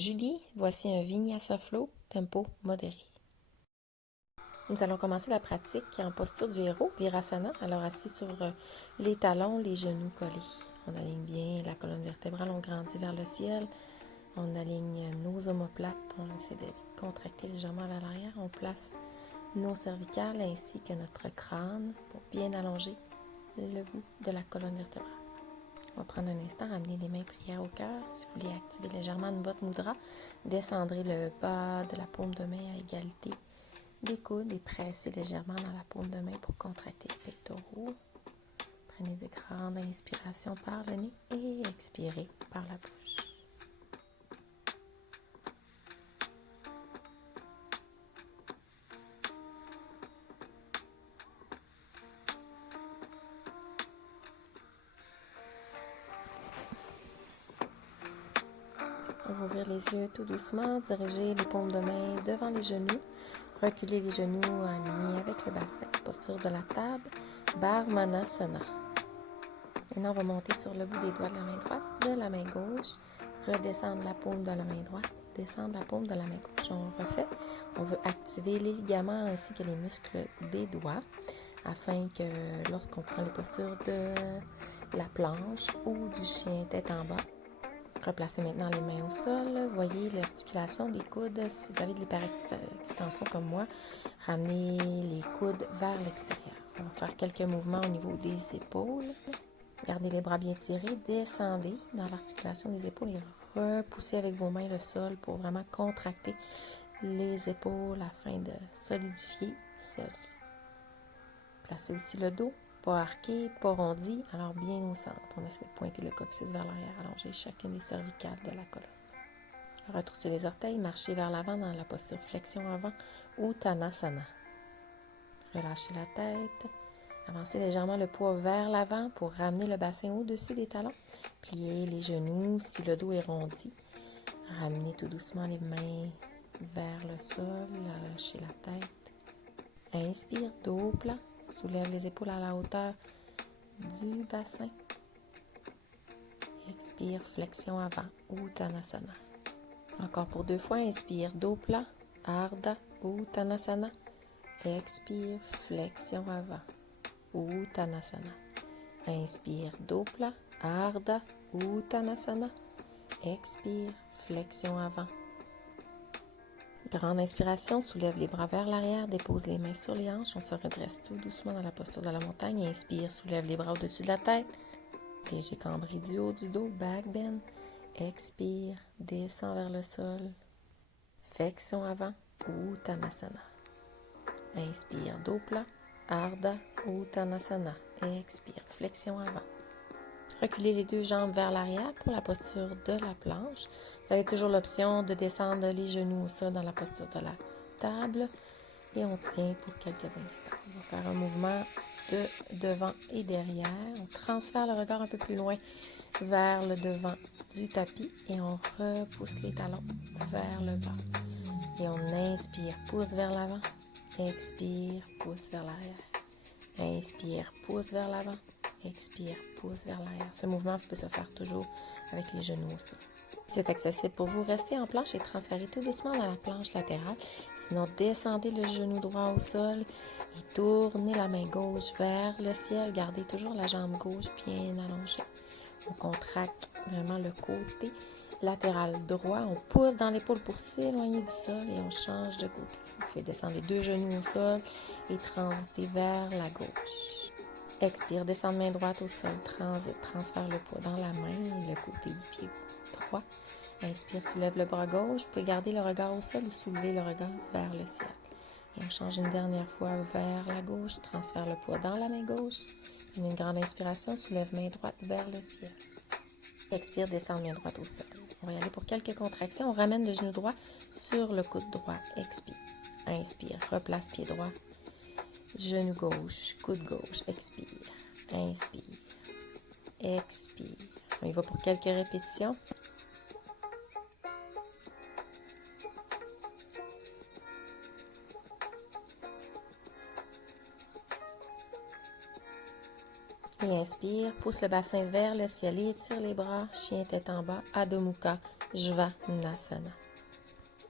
Julie, voici un Vinyasa Flow, tempo modéré. Nous allons commencer la pratique en posture du héros, Virasana, alors assis sur les talons, les genoux collés. On aligne bien la colonne vertébrale, on grandit vers le ciel, on aligne nos omoplates, on essaie de contracter légèrement vers l'arrière, on place nos cervicales ainsi que notre crâne pour bien allonger le bout de la colonne vertébrale. On va prendre un instant, ramener les mains prières au cœur. Si vous voulez activer légèrement une botte mudra, descendrez le bas de la paume de main à égalité des coudes et pressez légèrement dans la paume de main pour contracter les pectoraux. Prenez de grandes inspirations par le nez et expirez par la bouche. On va ouvrir les yeux tout doucement, diriger les paumes de main devant les genoux, reculer les genoux alignés avec le bassin, posture de la table, Bharmanasana. Maintenant, on va monter sur le bout des doigts de la main droite, de la main gauche, redescendre la paume de la main droite, descendre la paume de la main gauche. On refait. On veut activer les ligaments ainsi que les muscles des doigts afin que lorsqu'on prend les postures de la planche ou du chien tête en bas, replacez maintenant les mains au sol. Voyez l'articulation des coudes. Si vous avez de l'hyperextension comme moi, ramenez les coudes vers l'extérieur. On va faire quelques mouvements au niveau des épaules. Gardez les bras bien tirés, descendez dans l'articulation des épaules et repoussez avec vos mains le sol pour vraiment contracter les épaules afin de solidifier celles-ci. Placez aussi le dos, pas arqué, pas rondi, alors bien au centre. On essaie de pointer le coccyx vers l'arrière, allonger chacune des cervicales de la colonne. Retroussez les orteils, marchez vers l'avant dans la posture flexion avant, Uttanasana. Relâchez la tête. Avancez légèrement le poids vers l'avant pour ramener le bassin au-dessus des talons. Pliez les genoux si le dos est rondi. Ramenez tout doucement les mains vers le sol. Lâchez la tête. Inspire, dos plat. Soulève les épaules à la hauteur du bassin. Expire, flexion avant, Uttanasana. Encore pour 2 fois. Inspire, dos plat. Ardha, Uttanasana. Expire, flexion avant. Uttanasana. Inspire, dos plat, Ardha, Uttanasana. Expire, flexion avant. Grande inspiration, soulève les bras vers l'arrière, dépose les mains sur les hanches. On se redresse tout doucement dans la posture de la montagne. Inspire, soulève les bras au-dessus de la tête. Léger cambré du haut du dos, back bend. Expire, descend vers le sol. Flexion avant, Uttanasana. Inspire, dos plat, Ardha, Uttanasana. Expire, flexion avant. Reculez les 2 jambes vers l'arrière pour la posture de la planche. Vous avez toujours l'option de descendre les genoux au sol dans la posture de la table. Et on tient pour quelques instants. On va faire un mouvement de devant et derrière. On transfère le regard un peu plus loin vers le devant du tapis et on repousse les talons vers le bas. Et on inspire, pousse vers l'avant. Expire, pousse vers l'arrière. Inspire, pousse vers l'avant. Expire, pousse vers l'arrière. Ce mouvement peut se faire toujours avec les genoux au sol. Si c'est accessible pour vous, restez en planche et transférez tout doucement dans la planche latérale. Sinon, descendez le genou droit au sol et tournez la main gauche vers le ciel. Gardez toujours la jambe gauche bien allongée. On contracte vraiment le côté latéral droit. On pousse dans l'épaule pour s'éloigner du sol et on change de côté. Vous pouvez descendre les 2 genoux au sol et transiter vers la gauche. Expire, descendre main droite au sol, transfère le poids dans la main et le côté du pied droit. Inspire, soulève le bras gauche. Vous pouvez garder le regard au sol ou soulever le regard vers le ciel. Et on change une dernière fois vers la gauche, transfère le poids dans la main gauche. Une grande inspiration, soulève main droite vers le ciel. Expire, descend main droite au sol. On va y aller pour quelques contractions. On ramène le genou droit sur le coude droit. Expire. Inspire, replace pied droit. Genou gauche, coude gauche. Expire. Inspire. Expire. On y va pour quelques répétitions. Et inspire, pousse le bassin vers le ciel et étire les bras, chien tête en bas, Adho Mukha, Svanasana.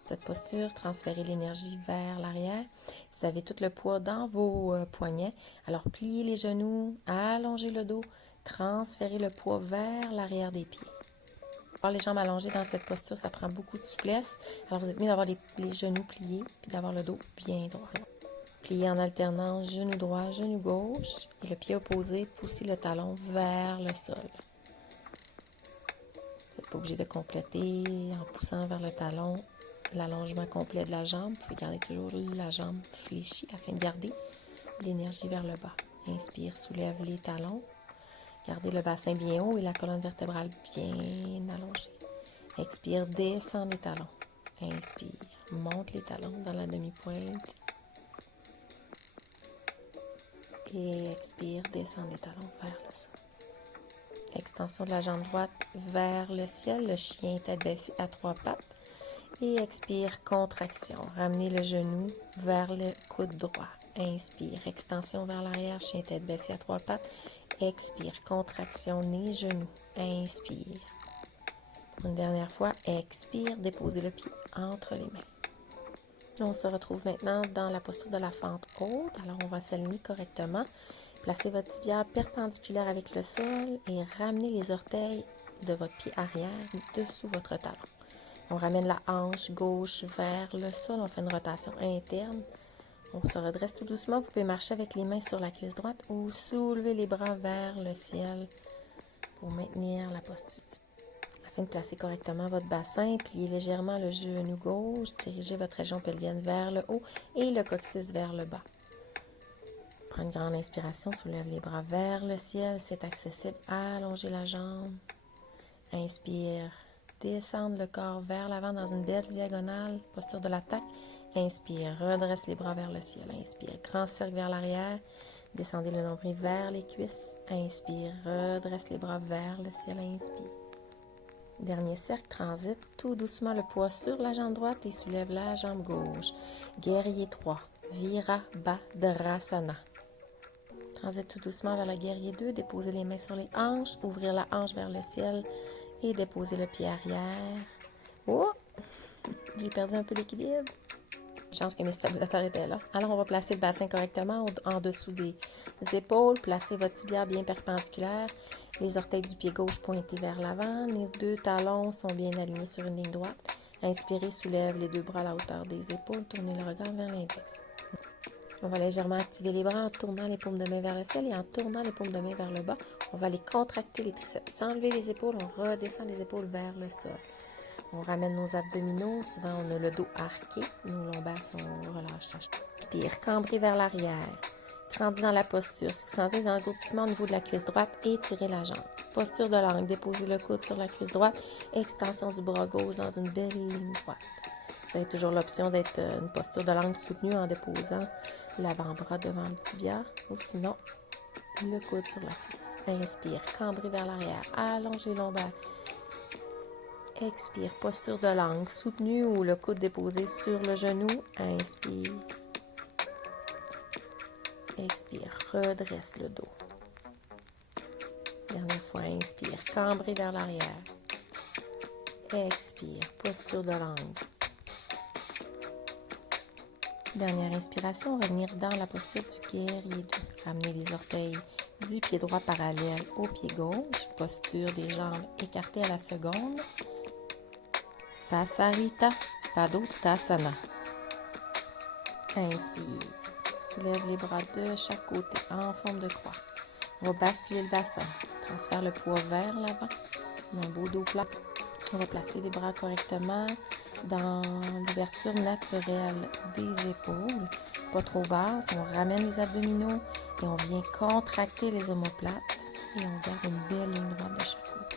Cette posture, transférez l'énergie vers l'arrière. Vous avez tout le poids dans vos poignets. Alors, pliez les genoux, allongez le dos, transférez le poids vers l'arrière des pieds. Avoir les jambes allongées dans cette posture, ça prend beaucoup de souplesse. Alors, vous êtes mieux d'avoir les genoux pliés puis d'avoir le dos bien droit. Pliez en alternance, genou droit, genou gauche. Et le pied opposé, poussez le talon vers le sol. Vous n'êtes pas obligé de compléter en poussant vers le talon l'allongement complet de la jambe. Vous pouvez garder toujours la jambe fléchie afin de garder l'énergie vers le bas. Inspire, soulève les talons. Gardez le bassin bien haut et la colonne vertébrale bien allongée. Expire, descend les talons. Inspire, monte les talons dans la demi-pointe. Et expire, descend les talons vers le sol. Extension de la jambe droite vers le ciel. Le chien tête baissée à 3 pattes. Et expire, contraction. Ramenez le genou vers le coude droit. Inspire, extension vers l'arrière, chien tête baissée à 3 pattes. Expire, contraction, nez, genou. Inspire. Une dernière fois, expire, déposez le pied entre les mains. On se retrouve maintenant dans la posture de la fente haute. Alors, on va s'aligner correctement. Placez votre tibia perpendiculaire avec le sol et ramenez les orteils de votre pied arrière dessous votre talon. On ramène la hanche gauche vers le sol. On fait une rotation interne. On se redresse tout doucement. Vous pouvez marcher avec les mains sur la cuisse droite ou soulever les bras vers le ciel pour maintenir la posture. Afin de placer correctement votre bassin, pliez légèrement le genou gauche, dirigez votre région pelvienne vers le haut et le coccyx vers le bas. Prenez une grande inspiration, soulève les bras vers le ciel, c'est accessible. Allongez la jambe. Inspire. Descendre le corps vers l'avant dans une belle diagonale, posture de l'attaque. Inspire, redresse les bras vers le ciel. Inspire, grand cercle vers l'arrière. Descendez le nombril vers les cuisses. Inspire, redresse les bras vers le ciel. Inspire. Dernier cercle, transite tout doucement le poids sur la jambe droite et soulève la jambe gauche. Guerrier 3, Virabhadrasana. Transite tout doucement vers le guerrier 2, déposez les mains sur les hanches, ouvrir la hanche vers le ciel. Et déposer le pied arrière. Oh! J'ai perdu un peu l'équilibre. Chance que mes stabilisateurs étaient là. Alors, on va placer le bassin correctement en dessous des épaules. Placez votre tibia bien perpendiculaire. Les orteils du pied gauche pointés vers l'avant. Les 2 talons sont bien alignés sur une ligne droite. Inspirez, soulève les 2 bras à la hauteur des épaules. Tournez le regard vers l'index. On va légèrement activer les bras en tournant les paumes de main vers le ciel et en tournant les paumes de main vers le bas. On va les contracter les triceps. Sans lever les épaules, on redescend les épaules vers le sol. On ramène nos abdominaux. Souvent, on a le dos arqué. Nos lombaires sont relâchés. Inspire, cambrez vers l'arrière. Grandis dans la posture. Si vous sentez un engourdissement au niveau de la cuisse droite, étirez la jambe. Posture de langue. Déposez le coude sur la cuisse droite. Extension du bras gauche dans une belle ligne droite. Vous avez toujours l'option d'être une posture de langue soutenue en déposant l'avant-bras devant le tibia ou sinon le coude sur la cuisse. Inspire, cambrez vers l'arrière, allongez les lombaires. Expire, posture de langue soutenue ou le coude déposé sur le genou. Inspire. Expire, redresse le dos. Dernière fois, inspire, cambrez vers l'arrière. Expire, posture de langue. Dernière inspiration, revenir dans la posture du guerrier 2. Ramenez les orteils du pied droit parallèle au pied gauche. Posture des jambes écartées à la seconde. Pasarita Padottasana. Inspire. Soulève les bras de chaque côté en forme de croix. On va basculer le bassin. Transfère le poids vers l'avant. On a un beau dos plat. On va placer les bras correctement dans l'ouverture naturelle des épaules, pas trop basse. On ramène les abdominaux et on vient contracter les omoplates et on garde une belle ligne droite de chaque côté.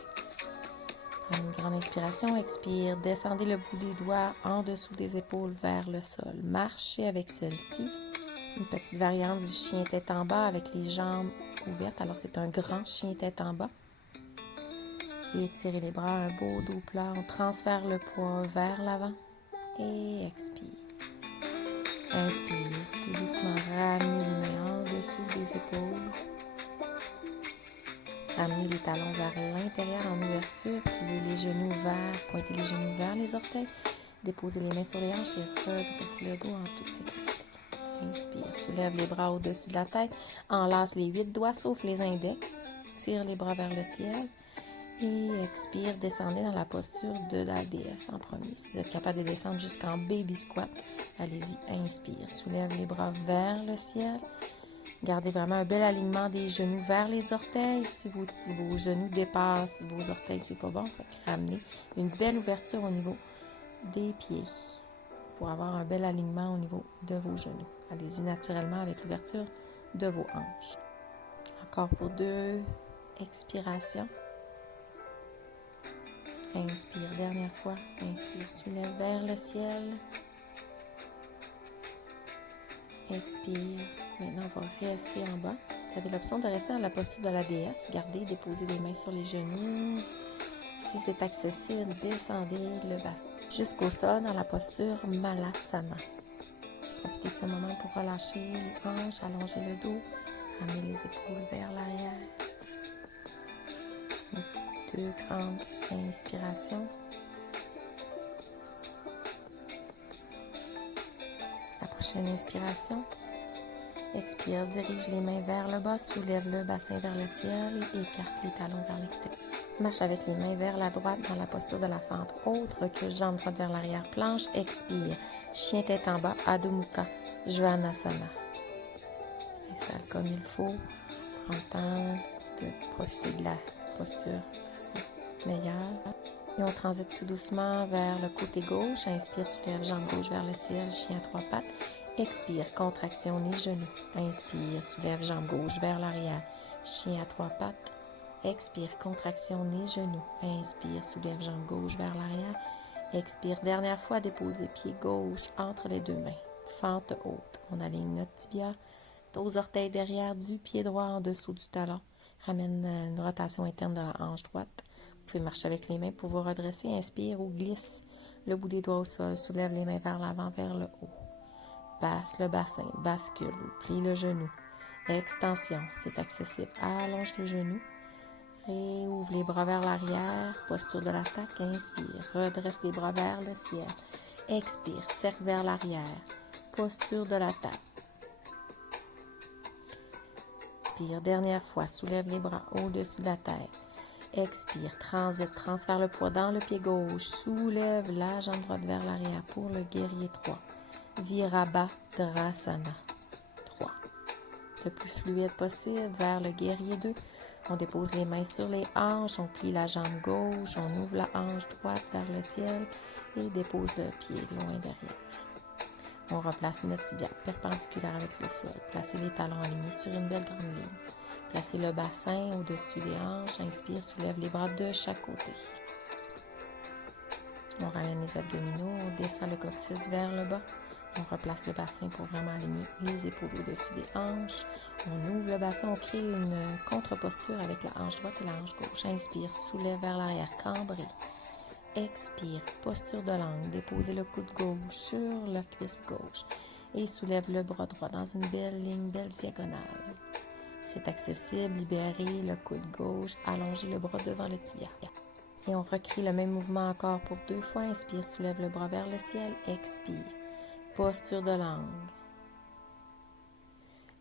Prenez une grande inspiration, expire, descendez le bout des doigts en dessous des épaules vers le sol. Marchez avec celle-ci. Une petite variante du chien tête en bas avec les jambes ouvertes. Alors c'est un grand chien tête en bas. Et étirez les bras, un beau dos plat. On transfère le poids vers l'avant et expire. Inspire, tout doucement, ramenez les mains en dessous des épaules. Ramenez les talons vers l'intérieur en ouverture, pliez les genoux vers, pointez les genoux vers les orteils, déposez les mains sur les hanches et redressez le dos en toute sécurité. Inspire, soulève les bras au-dessus de la tête, enlace les 8 doigts sauf les index, tire les bras vers le ciel et expire, descendez dans la posture de la déesse en premier. Si vous êtes capable de descendre jusqu'en baby squat, allez-y, inspire, soulève les bras vers le ciel. Gardez vraiment un bel alignement des genoux vers les orteils. Si vos genoux dépassent vos orteils, c'est pas bon. Ramenez une belle ouverture au niveau des pieds pour avoir un bel alignement au niveau de vos genoux. Allez-y naturellement avec l'ouverture de vos hanches. Encore pour 2 expirations. Inspire, dernière fois. Inspire, soulève vers le ciel. Expire. Maintenant, on va rester en bas. Vous avez l'option de rester dans la posture de la déesse. Gardez, déposez les mains sur les genoux. Si c'est accessible, descendez le bas jusqu'au sol dans la posture Malasana. Profitez de ce moment pour relâcher les hanches, allonger le dos, ramener les épaules vers l'arrière. 2 grandes inspirations. La prochaine inspiration. Expire, dirige les mains vers le bas, soulève le bassin vers le ciel et écarte les talons vers l'extérieur. Marche avec les mains vers la droite dans la posture de la fente haute, recule jambe droite vers l'arrière, planche, expire. Chien tête en bas, Adho Mukha, Jvanasana. S'installe comme il faut. Prends le temps de profiter de la posture meilleure. Et on transite tout doucement vers le côté gauche. Inspire, soulève jambe gauche vers le ciel, chien à 3 pattes. Expire, contraction les genoux. Inspire, soulève jambe gauche vers l'arrière, chien à 3 pattes. Expire, contraction les genoux. Inspire, soulève jambe gauche vers l'arrière. Expire, dernière fois, déposez pied gauche entre les 2 mains. Fente haute. On aligne notre tibia, aux orteils derrière du pied droit en dessous du talon. Ramène une rotation interne de la hanche droite. Vous pouvez marcher avec les mains pour vous redresser. Inspire ou glisse le bout des doigts au sol. Soulève les mains vers l'avant, vers le haut. Passe le bassin, bascule, plie le genou. Extension, c'est accessible. Allonge le genou. Réouvre les bras vers l'arrière. Posture de l'attaque. Inspire. Redresse les bras vers le ciel. Expire. Cercle vers l'arrière. Posture de l'attaque. Expire. Dernière fois. Soulève les bras au-dessus de la tête. Expire. Transite. Transfère le poids dans le pied gauche. Soulève la jambe droite vers l'arrière pour le guerrier 3. Virabhadrasana 3. Le plus fluide possible vers le guerrier 2. On dépose les mains sur les hanches, on plie la jambe gauche, on ouvre la hanche droite vers le ciel et dépose le pied loin derrière. On replace notre tibia perpendiculaire avec le sol. Placez les talons alignés sur une belle grande ligne. Placez le bassin au-dessus des hanches. Inspire, soulève les bras de chaque côté. On ramène les abdominaux, on descend le coccyx vers le bas. On replace le bassin pour vraiment aligner les épaules au-dessus des hanches. On ouvre le bassin, on crée une contre-posture avec la hanche droite et la hanche gauche. Inspire, soulève vers l'arrière, cambré. Expire, posture de langue. Déposez le coude gauche sur la cuisse gauche. Et soulève le bras droit dans une belle ligne, belle diagonale. C'est accessible, libérez le coude gauche, allongez le bras devant le tibia. Et on recrée le même mouvement encore pour 2 fois. Inspire, soulève le bras vers le ciel. Expire. Posture de langue.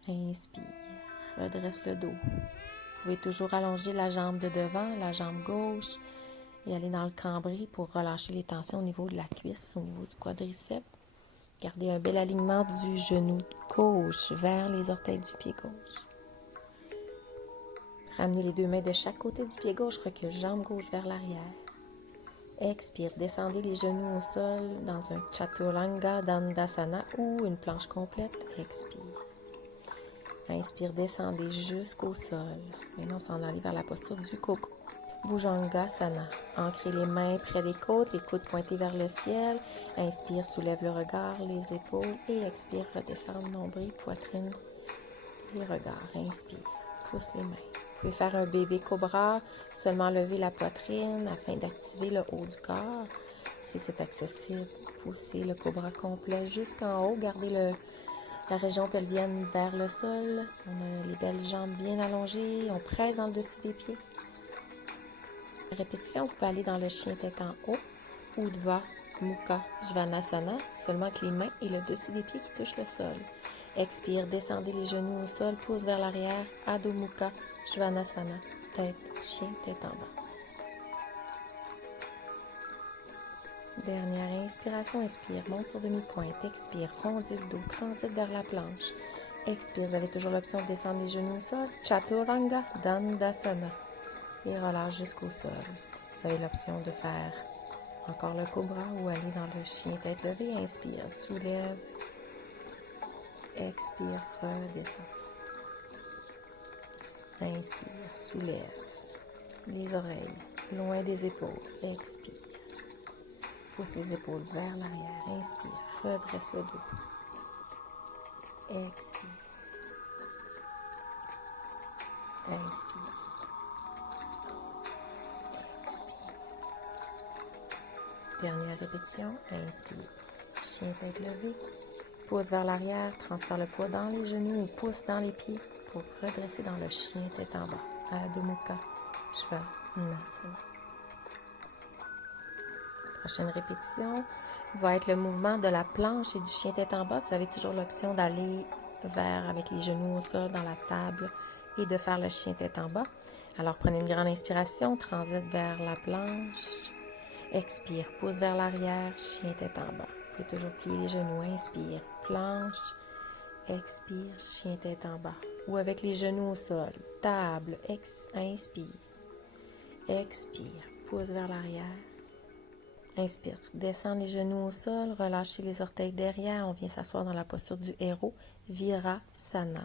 Inspire. Redresse le dos. Vous pouvez toujours allonger la jambe de devant, la jambe gauche et aller dans le cambré pour relâcher les tensions au niveau de la cuisse, au niveau du quadriceps. Gardez un bel alignement du genou gauche vers les orteils du pied gauche. Ramenez les 2 mains de chaque côté du pied gauche, recule jambe gauche vers l'arrière. Expire, descendez les genoux au sol dans un Chaturanga Dandasana ou une planche complète. Expire. Inspire, descendez jusqu'au sol. Maintenant, on s'en allait vers la posture du coco. Bhujangasana. Ancrez les mains près des côtes, les coudes pointés vers le ciel. Inspire, soulève le regard, les épaules et expire, redescendre nombril, poitrine et regard. Inspire, pousse les mains. Vous pouvez faire un bébé cobra, seulement lever la poitrine afin d'activer le haut du corps. Si c'est accessible, poussez le cobra complet jusqu'en haut. Gardez la région pelvienne vers le sol. On a les belles jambes bien allongées. On presse dans le dessus des pieds. Répétition, vous pouvez aller dans le chien tête en haut, Urdhva Mukha Svanasana, seulement avec les mains et le dessus des pieds qui touchent le sol. Expire, descendez les genoux au sol, pouce vers l'arrière, Adho Mukha Svanasana, tête, chien, tête en bas. Dernière inspiration, inspire, monte sur demi-pointe, expire, rondis le dos, transite vers la planche. Expire, vous avez toujours l'option de descendre les genoux au sol, Chaturanga Dandasana. Et relâche jusqu'au sol. Vous avez l'option de faire encore le cobra ou aller dans le chien tête levée. Inspire, soulève. Expire, redescend. Inspire, soulève. Les oreilles, loin des épaules. Expire. Pousse les épaules vers l'arrière. Inspire, redresse le dos. Expire. Inspire. Dernière répétition, inspire, chien tête levée, pouce vers l'arrière, transfère le poids dans les genoux ou pouce dans les pieds pour redresser dans le chien tête en bas, Adho Mukha Svanasana. Prochaine répétition va être le mouvement de la planche et du chien tête en bas. Vous avez toujours l'option d'aller vers avec les genoux au sol dans la table et de faire le chien tête en bas. Alors prenez une grande inspiration, transite vers la planche. Expire, pouce vers l'arrière, chien tête en bas. Vous pouvez toujours plier les genoux. Inspire, planche. Expire, chien tête en bas. Ou avec les genoux au sol. Table, inspire. Expire, pouce vers l'arrière. Inspire, descend les genoux au sol, relâchez les orteils derrière. On vient s'asseoir dans la posture du héros, Virasana.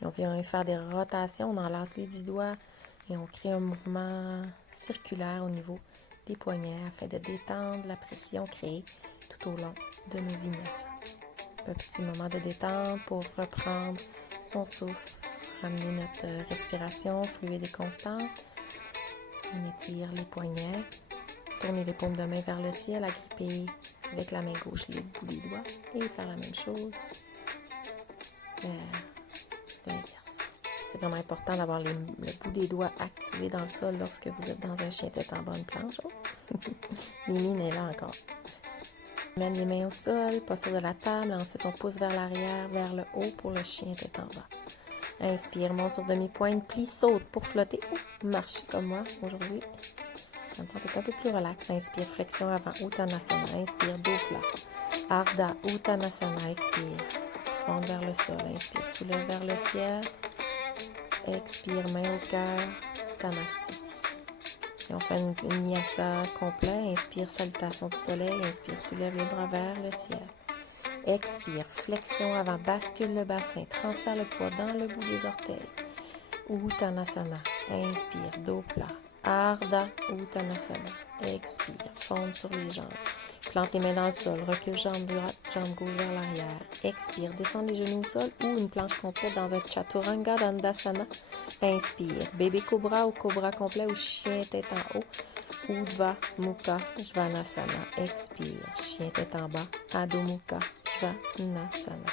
Et on vient faire des rotations, on enlace les 10 doigts et on crée un mouvement circulaire au niveau des poignets afin de détendre la pression créée tout au long de nos vinyasa. Un petit moment de détente pour reprendre son souffle, ramener notre respiration fluide et constante. On étire les poignets, tourner les paumes de main vers le ciel, agripper avec la main gauche les bouts des doigts et faire la même chose vers l'inverse. C'est vraiment important d'avoir le bout des doigts activé dans le sol lorsque vous êtes dans un chien tête en bonne planche. Oh. Mimine est là encore. On mène les mains au sol, posture de la table. Ensuite, on pousse vers l'arrière, vers le haut pour le chien tête en bas. Inspire, monte sur demi-pointe, plie, saute pour flotter. Marchez comme moi aujourd'hui. Ça me tente d'être un peu plus relax. Inspire, flexion avant, Uttanasana. Inspire, dos plat. Ardha, Uttanasana. Expire, fonde vers le sol. Inspire, soulève vers le ciel. Expire, main au cœur, Samastiti. Et on fait une vinyasa complet. Inspire, salutation du soleil. Inspire, soulève les bras vers le ciel. Expire, flexion avant, bascule le bassin. Transfère le poids dans le bout des orteils. Uttanasana. Inspire, dos plat. Ardha Uttanasana. Expire, fonde sur les jambes. Plante les mains dans le sol, recule jambe droite, jambe gauche vers l'arrière. Expire, descend les genoux au sol ou une planche complète dans un Chaturanga Dandasana. Inspire, bébé cobra ou cobra complet ou chien tête en haut. Urdhva Mukha Svanasana. Expire, chien tête en bas, Adho Mukha Svanasana.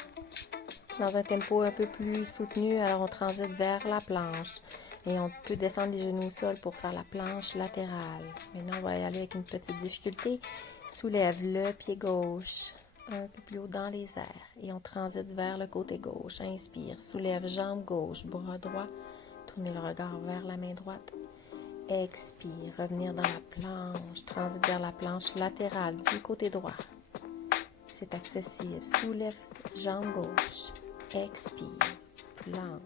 Dans un tempo un peu plus soutenu, alors on transite vers la planche. Et on peut descendre les genoux au sol pour faire la planche latérale. Maintenant, on va y aller avec une petite difficulté. Soulève le pied gauche un peu plus haut dans les airs. Et on transite vers le côté gauche. Inspire, soulève jambe gauche, bras droit. Tournez le regard vers la main droite. Expire, revenir dans la planche. Transite vers la planche latérale du côté droit. C'est accessible. Soulève jambe gauche. Expire, planche.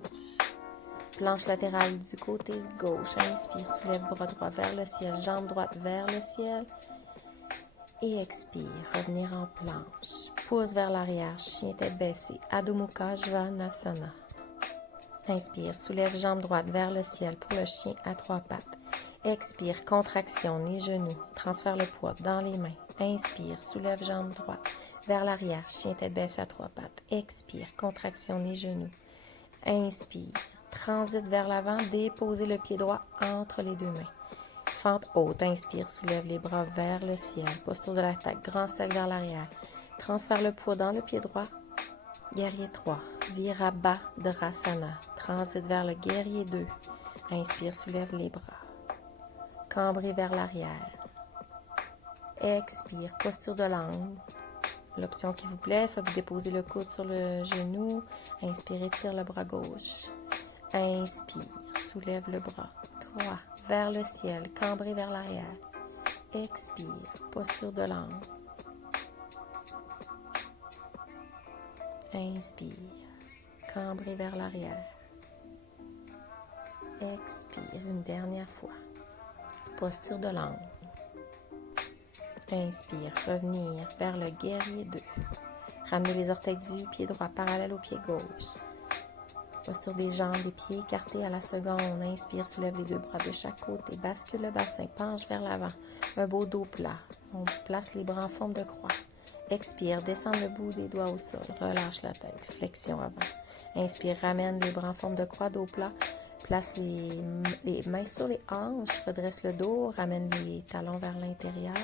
Planche latérale du côté gauche. Inspire, soulève bras droit vers le ciel, jambe droite vers le ciel. Et expire, revenir en planche. Pouce vers l'arrière, chien tête baissée, Adho Mukha Svanasana. Inspire, soulève jambe droite vers le ciel pour le chien à 3 pattes. Expire, contraction, les genoux. Transfère le poids dans les mains. Inspire, soulève jambe droite vers l'arrière, chien tête baissée à 3 pattes. Expire, contraction, les genoux. Inspire. Transite vers l'avant, déposez le pied droit entre les deux mains. Fente haute, inspire, soulève les bras vers le ciel. Posture de l'attaque, grand cercle vers l'arrière. Transfère le poids dans le pied droit. Guerrier 3, Virabhadrasana, transite vers le guerrier 2. Inspire, soulève les bras. Cambrez vers l'arrière. Expire, posture de l'angle. L'option qui vous plaît, c'est de déposer le coude sur le genou. Inspirez, tire le bras gauche. Inspire, soulève le bras. 3, vers le ciel, cambrez vers l'arrière. Expire, posture de l'angle. Inspire, cambrez vers l'arrière. Expire, une dernière fois. Posture de l'angle. Inspire, revenir vers le guerrier 2. Ramenez les orteils du pied droit parallèle au pied gauche. Posture des jambes, des pieds écartés à la seconde. Inspire, soulève les deux bras de chaque côté. Bascule le bassin, penche vers l'avant. Un beau dos plat. On place les bras en forme de croix. Expire, descend le bout des doigts au sol. Relâche la tête, flexion avant. Inspire, ramène les bras en forme de croix, dos plat. Place les mains sur les hanches, redresse le dos, ramène les talons vers l'intérieur.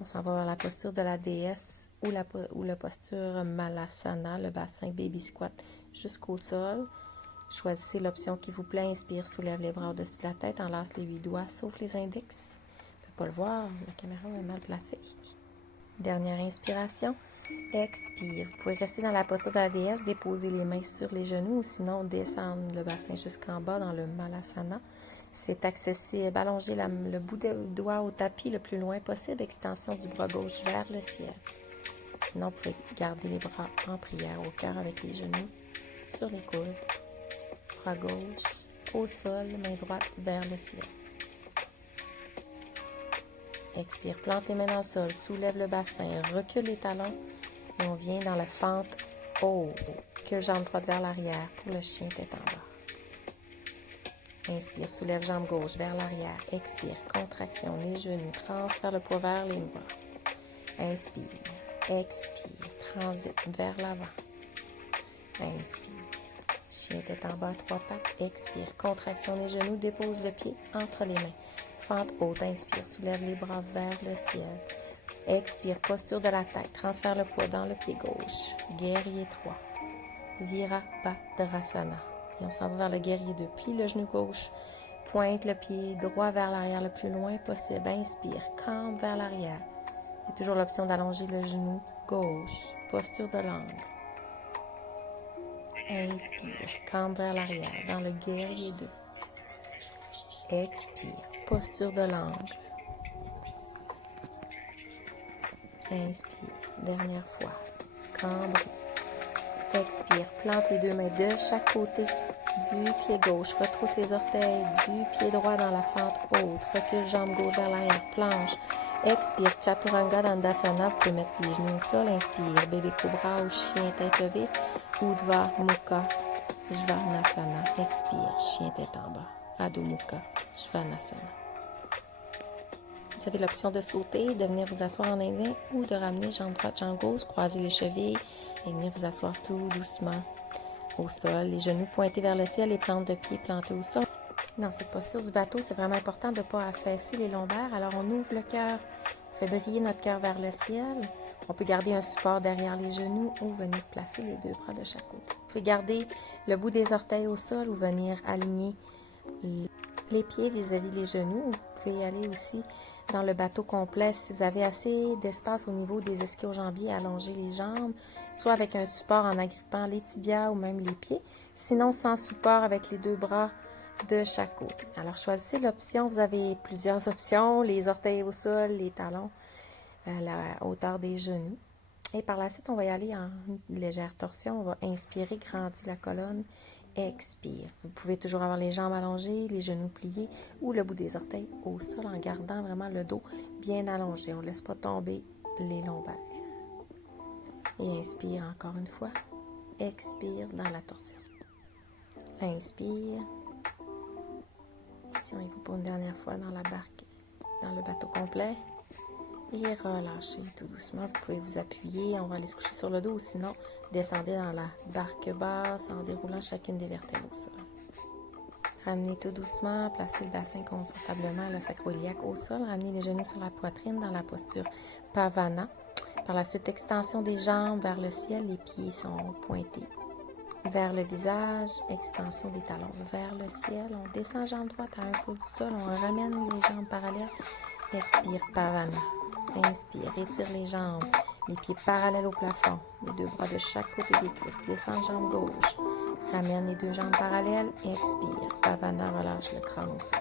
On s'en va vers la posture de la déesse ou la posture Malasana, le bassin baby squat jusqu'au sol. Choisissez l'option qui vous plaît. Inspire, soulève les bras au-dessus de la tête, enlace les 8 doigts, sauf les index. On ne peut pas le voir, la caméra est mal placée. Dernière inspiration. Expire. Vous pouvez rester dans la posture de la déesse, déposer les mains sur les genoux ou sinon descendre le bassin jusqu'en bas dans le Malasana. C'est accessible. Allongez le bout du doigt au tapis le plus loin possible. Extension du bras gauche vers le ciel. Sinon, vous pouvez garder les bras en prière au cœur avec les genoux sur les coudes. Bras gauche au sol, main droite vers le ciel. Expire, plante les mains dans le sol, soulève le bassin, recule les talons et on vient dans la fente haut. Que jambe droite vers l'arrière pour le chien tête en bas. Inspire, soulève jambe gauche vers l'arrière. Expire, contraction, les genoux, transfère le poids vers les bras. Inspire, expire, transite vers l'avant. Inspire, chien tête en bas, 3 pattes. Expire, contraction des genoux, dépose le pied entre les mains. Fente haute, inspire, soulève les bras vers le ciel. Expire, posture de la tête, transfère le poids dans le pied gauche. Guerrier 3, Virabhadrasana. Et on s'en va vers le guerrier 2. Plie le genou gauche, pointe le pied droit vers l'arrière le plus loin possible. Inspire, cambre vers l'arrière. Il y a toujours l'option d'allonger le genou gauche. Posture de l'angle. Inspire, cambre vers l'arrière dans le guerrier 2. Expire, posture de l'angle. Inspire, dernière fois. Cambre. Expire, plante les deux mains de chaque côté du pied gauche. Retrousse les orteils du pied droit dans la fente haute. Recule jambe gauche vers l'arrière, planche. Expire, Chaturanga Dandasana. Vous pouvez mettre les genoux au sol. Inspire, bébé cobra ou chien tête levée. Urdhva Mukha Svanasana. Expire, chien tête en bas. Adho Mukha Svanasana. Vous avez l'option de sauter, de venir vous asseoir en indien ou de ramener jambe droite, jambe gauche, croiser les chevilles et venir vous asseoir tout doucement au sol. Les genoux pointés vers le ciel, les plantes de pied plantées au sol. Dans cette posture du bateau, c'est vraiment important de ne pas affaisser les lombaires. Alors, on ouvre le cœur, on fait briller notre cœur vers le ciel. On peut garder un support derrière les genoux ou venir placer les deux bras de chaque côté. Vous pouvez garder le bout des orteils au sol ou venir aligner les pieds vis-à-vis les genoux. Vous pouvez y aller aussi dans le bateau complet si vous avez assez d'espace au niveau des ischio-jambiers, allonger les jambes, soit avec un support en agrippant les tibias ou même les pieds, sinon sans support avec les deux bras de chaque côté. Alors choisissez l'option, vous avez plusieurs options, les orteils au sol, les talons à la hauteur des genoux. Et par la suite, on va y aller en légère torsion, on va inspirer, grandir la colonne. Expire. Vous pouvez toujours avoir les jambes allongées, les genoux pliés ou le bout des orteils au sol en gardant vraiment le dos bien allongé. On ne laisse pas tomber les lombaires. Et inspire encore une fois. Expire dans la torsion. Inspire. Ici, on y va pour une dernière fois dans la barque, dans le bateau complet. Et relâchez tout doucement. Vous pouvez vous appuyer. On va aller se coucher sur le dos ou sinon, descendez dans la barque basse en déroulant chacune des vertèbres au sol. Ramenez tout doucement. Placez le bassin confortablement, le sacro-iliaque au sol. Ramenez les genoux sur la poitrine dans la posture Pavana. Par la suite, extension des jambes vers le ciel, les pieds sont pointés. Vers le visage, extension des talons vers le ciel. On descend jambe droite à 1 pouce du sol, on ramène les jambes parallèles. Expire, Pavana. Inspire, étire les jambes, les pieds parallèles au plafond, les 2 bras de chaque côté des cuisses. Descend jambe gauche, ramène les 2 jambes parallèles. Expire, Pavana, relâche le crâne au sol.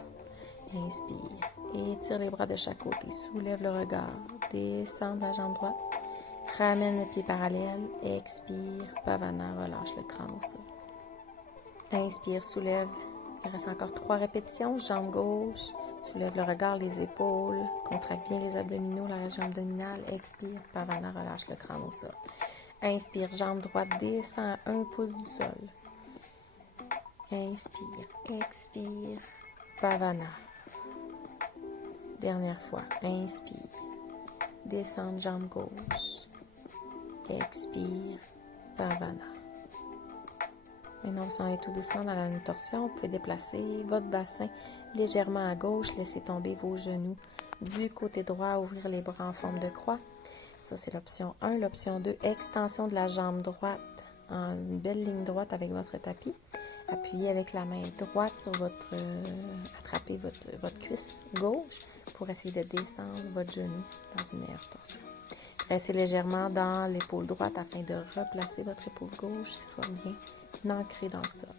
Inspire, étire les bras de chaque côté, soulève le regard, descend la jambe droite. Ramène le pied parallèle, expire, Pavana, relâche le crâne au sol. Inspire, soulève. Il reste encore 3 répétitions. Jambe gauche, soulève le regard, les épaules, contracte bien les abdominaux, la région abdominale. Expire, Pavana, relâche le crâne au sol. Inspire, jambe droite, descend à 1 pouce du sol. Inspire, expire, Pavana. Dernière fois, inspire, descendre jambe gauche. Expire, Pavana. Maintenant, vous s'en allez tout doucement dans la torsion. Vous pouvez déplacer votre bassin légèrement à gauche. Laissez tomber vos genoux du côté droit. Ouvrir les bras en forme de croix. Ça, c'est l'option 1. L'option 2, extension de la jambe droite en une belle ligne droite avec votre tapis. Appuyez avec la main droite sur votre... attrapez votre cuisse gauche pour essayer de descendre votre genou dans une meilleure torsion. Pressez légèrement dans l'épaule droite afin de replacer votre épaule gauche et soit bien ancrée dans le sol.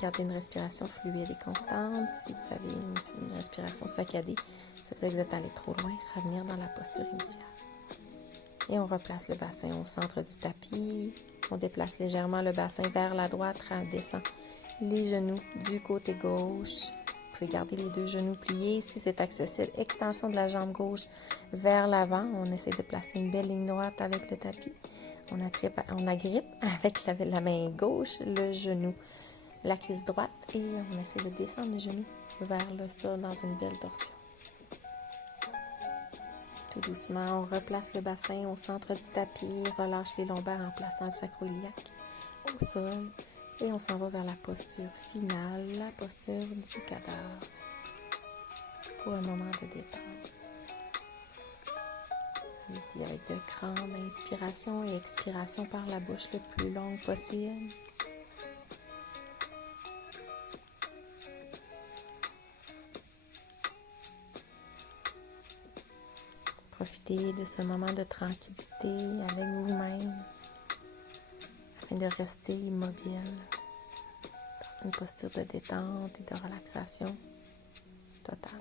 Gardez une respiration fluide et constante. Si vous avez une respiration saccadée, ça veut dire que vous êtes allé trop loin, revenir dans la posture initiale. Et on replace le bassin au centre du tapis. On déplace légèrement le bassin vers la droite, on descend les genoux du côté gauche. Vous pouvez garder les 2 genoux pliés si c'est accessible. Extension de la jambe gauche vers l'avant. On essaie de placer une belle ligne droite avec le tapis. On agrippe avec la main gauche le genou, la cuisse droite et on essaie de descendre le genou vers le sol dans une belle torsion. Tout doucement, on replace le bassin au centre du tapis, relâche les lombaires en plaçant le sacro-iliaque au sol. Et on s'en va vers la posture finale, la posture du cadavre, pour un moment de détente. Allez-y avec 2 grandes inspirations et expirations par la bouche le plus longue possible. Profitez de ce moment de tranquillité avec vous-même afin de rester immobile dans une posture de détente et de relaxation totale.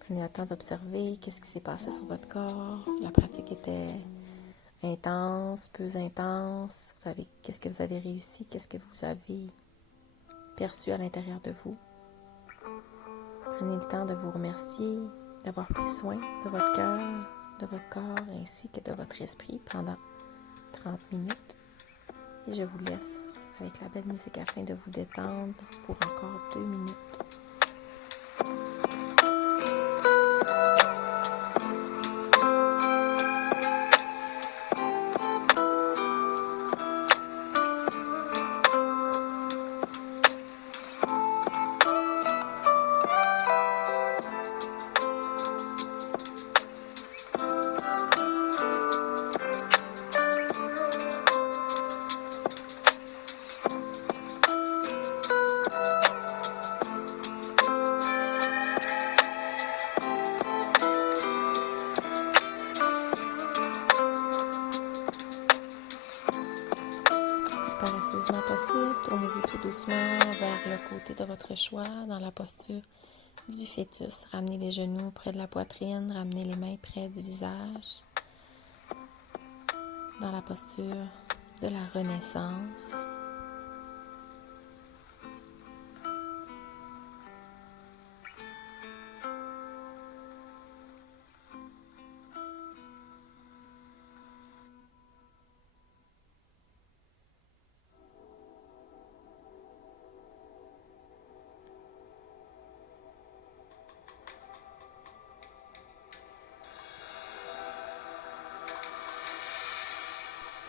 Prenez le temps d'observer qu'est-ce qui s'est passé sur votre corps. La pratique était intense, peu intense. Qu'est-ce que vous avez réussi, qu'est-ce que vous avez perçu à l'intérieur de vous. Prenez le temps de vous remercier d'avoir pris soin de votre cœur, de votre corps ainsi que de votre esprit pendant 30 minutes. Et je vous laisse avec la belle musique afin de vous détendre pour encore 2 minutes. Paresseusement possible, tournez-vous tout doucement vers le côté de votre choix dans la posture du fœtus. Ramenez les genoux près de la poitrine, ramenez les mains près du visage dans la posture de la renaissance.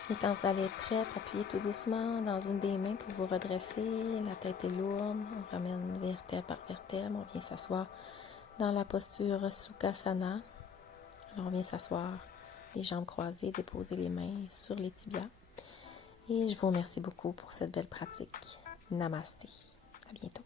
Et quand vous allez être prête, appuyez tout doucement dans une des mains pour vous redresser. La tête est lourde. On ramène vertèbre par vertèbre. On vient s'asseoir dans la posture Sukhasana. Alors on vient s'asseoir, les jambes croisées, déposer les mains sur les tibias. Et je vous remercie beaucoup pour cette belle pratique. Namasté. À bientôt.